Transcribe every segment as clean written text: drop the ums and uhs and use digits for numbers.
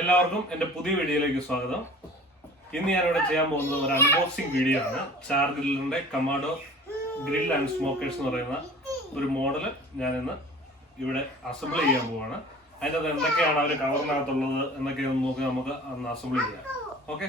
എല്ലാവർക്കും എൻ്റെ പുതിയ വീഡിയോയിലേക്ക് സ്വാഗതം. ഇന്ന് ഞാനിവിടെ ചെയ്യാൻ പോകുന്നത് ഒരു അൺബോക്സിംഗ് വീഡിയോ ആണ്. ചാർ-ഗ്രില്ലറിൻ്റെ കമാഡോ ഗ്രിൽ ആൻഡ് സ്മോക്കേഴ്സ് എന്ന് പറയുന്ന ഒരു മോഡൽ ഞാനിന്ന് ഇവിടെ അസംബിൾ ചെയ്യാൻ പോവാണ്. അതിനകത്ത് എന്തൊക്കെയാണ് അവർ കവറിനകത്തുള്ളത് എന്നൊക്കെയൊന്ന് നോക്കി നമുക്ക് അന്ന് അസംബിൾ ചെയ്യാം. ഓക്കെ,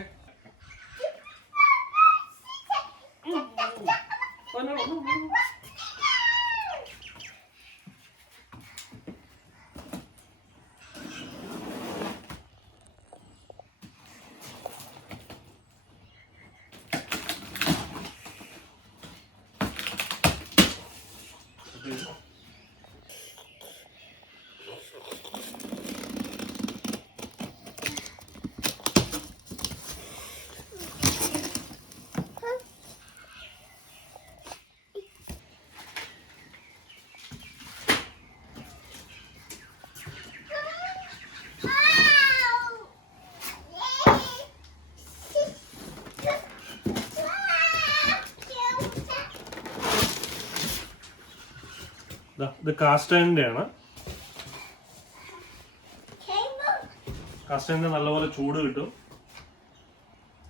ഇത് കാസ്റ്റ് അയണിന്റെ ആണ്. കാസ്റ്റ് അയണിന് നല്ലപോലെ ചൂട് കിട്ടും.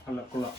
അല്ല കൊള്ളാം.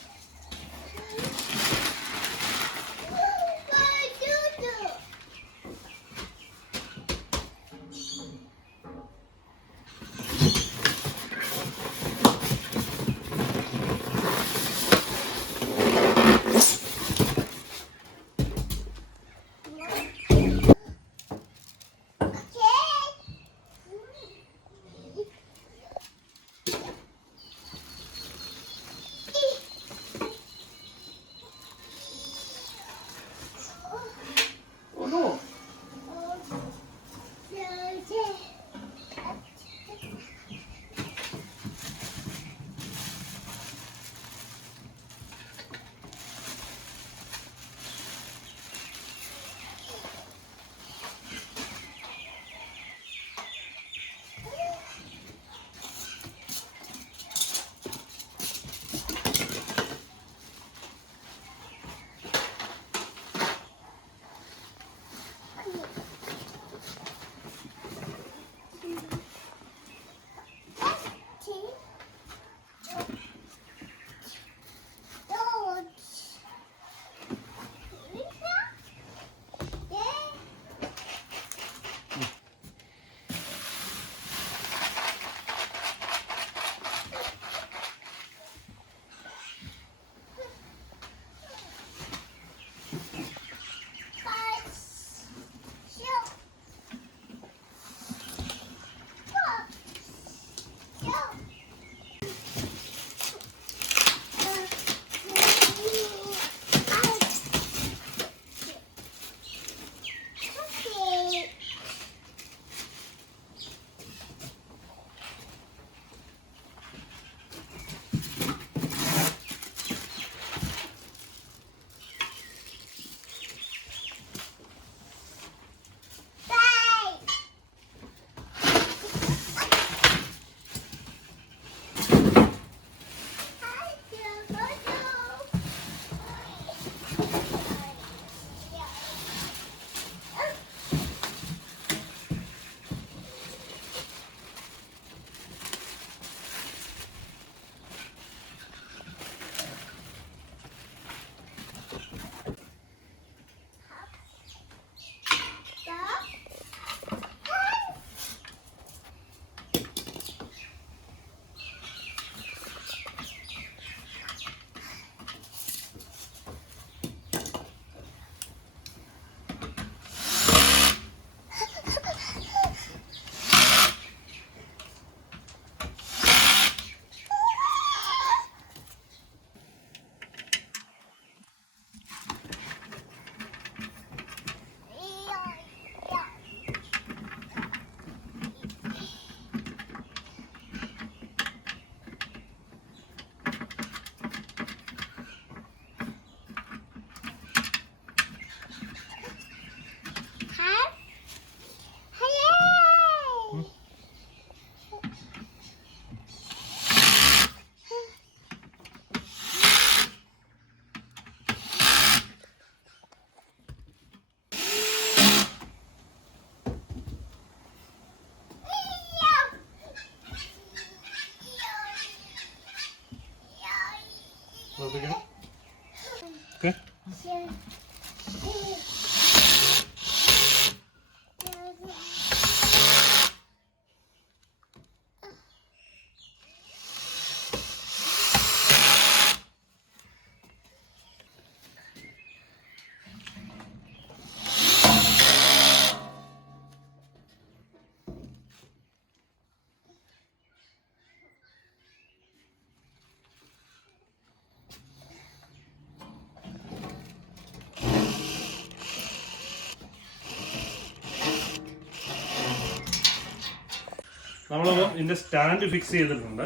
നമ്മളപ്പോൾ ഇതിൻ്റെ സ്റ്റാൻഡ് ഫിക്സ് ചെയ്തിട്ടുണ്ട്.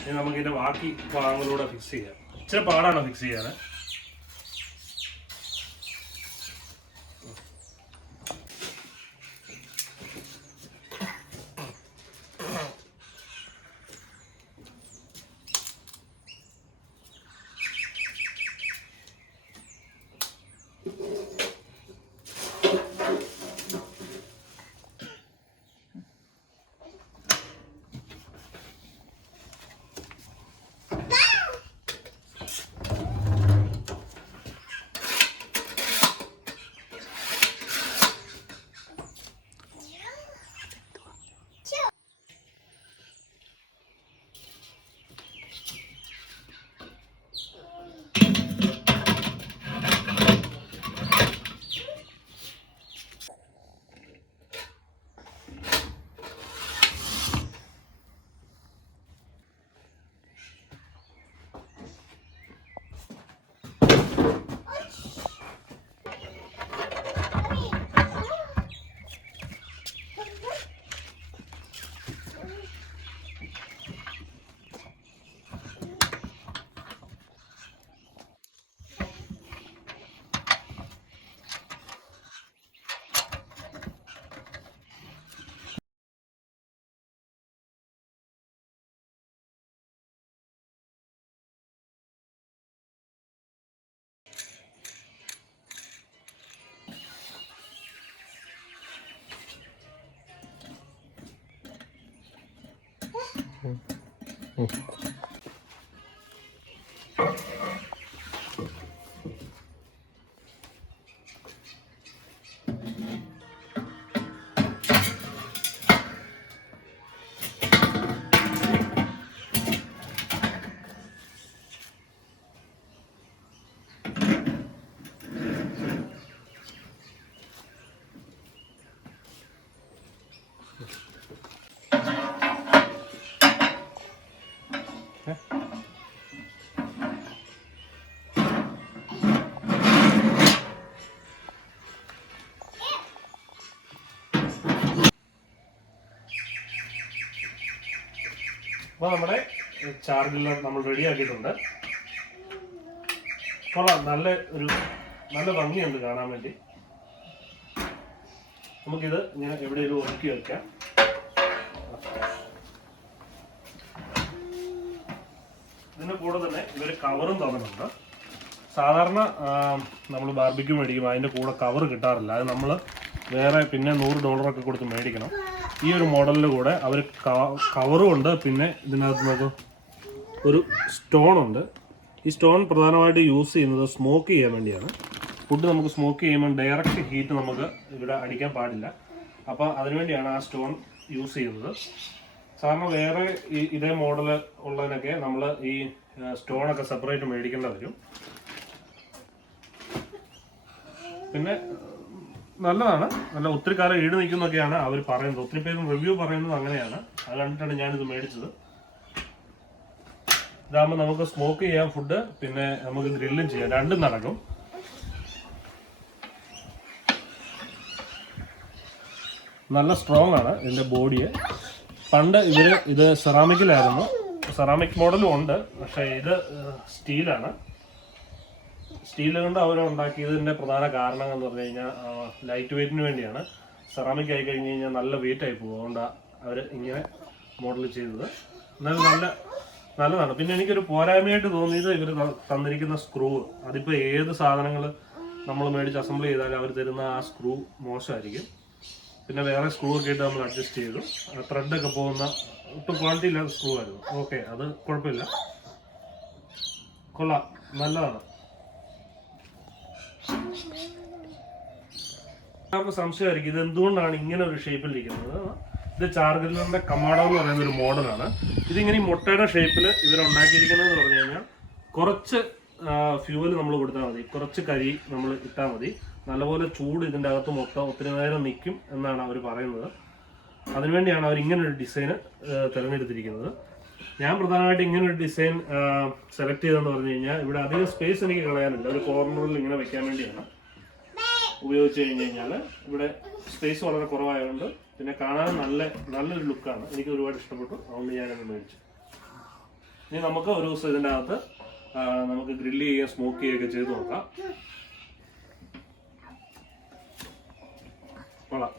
ഇനി നമുക്ക് ഇതിൻ്റെ ബാക്കി ഭാഗങ്ങളിലൂടെ ഫിക്സ് ചെയ്യാം. ഇച്ചിരി പാടാണ് ഫിക്സ് ചെയ്യാൻ. അപ്പോൾ നമ്മുടെ ചാർ-ഗ്രില്ലർ നമ്മൾ റെഡിയാക്കിയിട്ടുണ്ട്. കൊള്ളാം, നല്ല ഭംഗിയുണ്ട് കാണാൻ വേണ്ടി. നമുക്കിത് ഇങ്ങനെ എവിടെയെങ്കിലും ഒതുക്കി വെക്കാം. ഇതിൻ്റെ കൂടെ തന്നെ ഇവർ കവറും തന്നിട്ടുണ്ട്. സാധാരണ നമ്മൾ ബാർബിക്യൂ മേടിക്കുമ്പോൾ അതിൻ്റെ കൂടെ കവർ കിട്ടാറില്ല. അത് നമ്മൾ വേറെ പിന്നെ $100 കൊടുത്ത് മേടിക്കണം. ഈ ഒരു മോഡലിൻ്റെ കൂടെ അവർ കവറും ഉണ്ട്. പിന്നെ ഇതിനകത്ത് നമുക്ക് ഒരു സ്റ്റോൺ ഉണ്ട്. ഈ സ്റ്റോൺ പ്രധാനമായിട്ട് യൂസ് ചെയ്യുന്നത് സ്മോക്ക് ചെയ്യാൻ വേണ്ടിയാണ്. ഫുഡ് നമുക്ക് സ്മോക്ക് ചെയ്യുമ്പോൾ ഡയറക്റ്റ് ഹീറ്റ് നമുക്ക് ഇവിടെ അടിക്കാൻ പാടില്ല. അപ്പോൾ അതിനുവേണ്ടിയാണ് ആ സ്റ്റോൺ യൂസ് ചെയ്യുന്നത്. സാധാരണ വേറെ ഇതേ മോഡൽ ഉള്ളതിനൊക്കെ നമ്മൾ ഈ സ്റ്റോണൊക്കെ സെപ്പറേറ്റ് മേടിക്കേണ്ടി വരും. പിന്നെ നല്ലതാണ്, നല്ല ഒത്തിരി കാലം ഈട് നിൽക്കുന്നൊക്കെയാണ് അവർ പറയുന്നത്. ഒത്തിരി പേരും റിവ്യൂ പറയുന്നത് അങ്ങനെയാണ്. അത് കണ്ടിട്ടാണ് ഞാനിത് മേടിച്ചത്. ഇതാകുമ്പോൾ നമുക്ക് സ്മോക്ക് ചെയ്യാം ഫുഡ്, പിന്നെ നമുക്ക് ഗ്രില്ലും ചെയ്യാം, രണ്ടും നടക്കും. നല്ല സ്ട്രോങ് ആണ് ഇതിൻ്റെ ബോഡിയെ. പണ്ട് ഇത് സെറാമിക്കിലായിരുന്നു. സെറാമിക് മോഡലും ഉണ്ട്, പക്ഷേ ഇത് സ്റ്റീലാണ്. സ്റ്റീൽ കൊണ്ട് അവർ ഉണ്ടാക്കിയതിൻ്റെ പ്രധാന കാരണം എന്ന് പറഞ്ഞു കഴിഞ്ഞാൽ ലൈറ്റ് വെയ്റ്റിന് വേണ്ടിയാണ്. സെറാമിക് ആയി കഴിഞ്ഞ് കഴിഞ്ഞാൽ നല്ല വെയിറ്റ് ആയി പോകും. അതുകൊണ്ടാണ് അവർ ഇങ്ങനെ മോഡൽ ചെയ്തത്. എന്നാലും നല്ലതാണ്. പിന്നെ എനിക്കൊരു പോരായ്മയായിട്ട് തോന്നിയത് ഇവർ തന്നിരിക്കുന്ന സ്ക്രൂ. അതിപ്പോൾ ഏത് സാധനങ്ങൾ നമ്മൾ മേടിച്ച് അസംബിൾ ചെയ്താലും അവർ തരുന്ന ആ സ്ക്രൂ മോശമായിരിക്കും. പിന്നെ വേറെ സ്ക്രൂ ഒക്കെ ആയിട്ട് നമ്മൾ അഡ്ജസ്റ്റ് ചെയ്തു. ത്രെഡൊക്കെ പോകുന്ന ഒട്ടും ക്വാളിറ്റി ഇല്ലാത്ത സ്ക്രൂ ആയിരുന്നു. ഓക്കെ, അത് കുഴപ്പമില്ല, കൊള്ളാം, നല്ലതാണ്. നമുക്ക് സംശയമായിരിക്കും ഇത് എന്തുകൊണ്ടാണ് ഇങ്ങനെ ഒരു ഷേപ്പിലിരിക്കുന്നത്. ഇത് ചാർ-ഗ്രില്ലറിന്റെ കമാഡോ എന്ന് പറയുന്ന ഒരു മോഡലാണ്. ഇതിങ്ങനെ ഈ മുട്ടയുടെ ഷേപ്പിൽ ഇവരുണ്ടാക്കിയിരിക്കുന്നതെന്ന് പറഞ്ഞു കഴിഞ്ഞാൽ കുറച്ച് ഫ്യൂവൽ നമ്മൾ കൊടുത്താൽ മതി, കുറച്ച് കരി നമ്മൾ ഇട്ടാൽ മതി. നല്ലപോലെ ചൂട് ഇതിൻ്റെ അകത്ത് മൊത്തം ഒത്തിരി നേരം നിൽക്കും എന്നാണ് അവർ പറയുന്നത്. അതിനുവേണ്ടിയാണ് അവർ ഇങ്ങനൊരു ഡിസൈന് തിരഞ്ഞെടുത്തിരിക്കുന്നത്. ഞാൻ പ്രധാനമായിട്ട് ഇങ്ങനൊരു ഡിസൈൻ സെലക്ട് ചെയ്തതെന്ന് പറഞ്ഞു കഴിഞ്ഞാൽ ഇവിടെ അധികം സ്പേസ് എനിക്ക് കളയാനില്ല. ഒരു കോർണറിൽ ഇങ്ങനെ വെക്കാൻ വേണ്ടിയാണ് ഉപയോഗിച്ച് കഴിഞ്ഞ് കഴിഞ്ഞാൽ ഇവിടെ സ്പേസ് വളരെ കുറവായതുകൊണ്ട് പിന്നെ കാണാൻ നല്ലൊരു ലുക്കാണ്. എനിക്ക് ഒരുപാട് ഇഷ്ടപ്പെട്ടു, അതുകൊണ്ട് ഞാനത് മേടിച്ചു. ഇനി നമുക്ക് ഒരു ദിവസം ഇതിൻ്റെ അകത്ത് നമുക്ക് ഗ്രില്ല് ചെയ്യുക, സ്മോക്ക് ചെയ്യുകയൊക്കെ ചെയ്ത് നോക്കാം. കൊള്ളാം.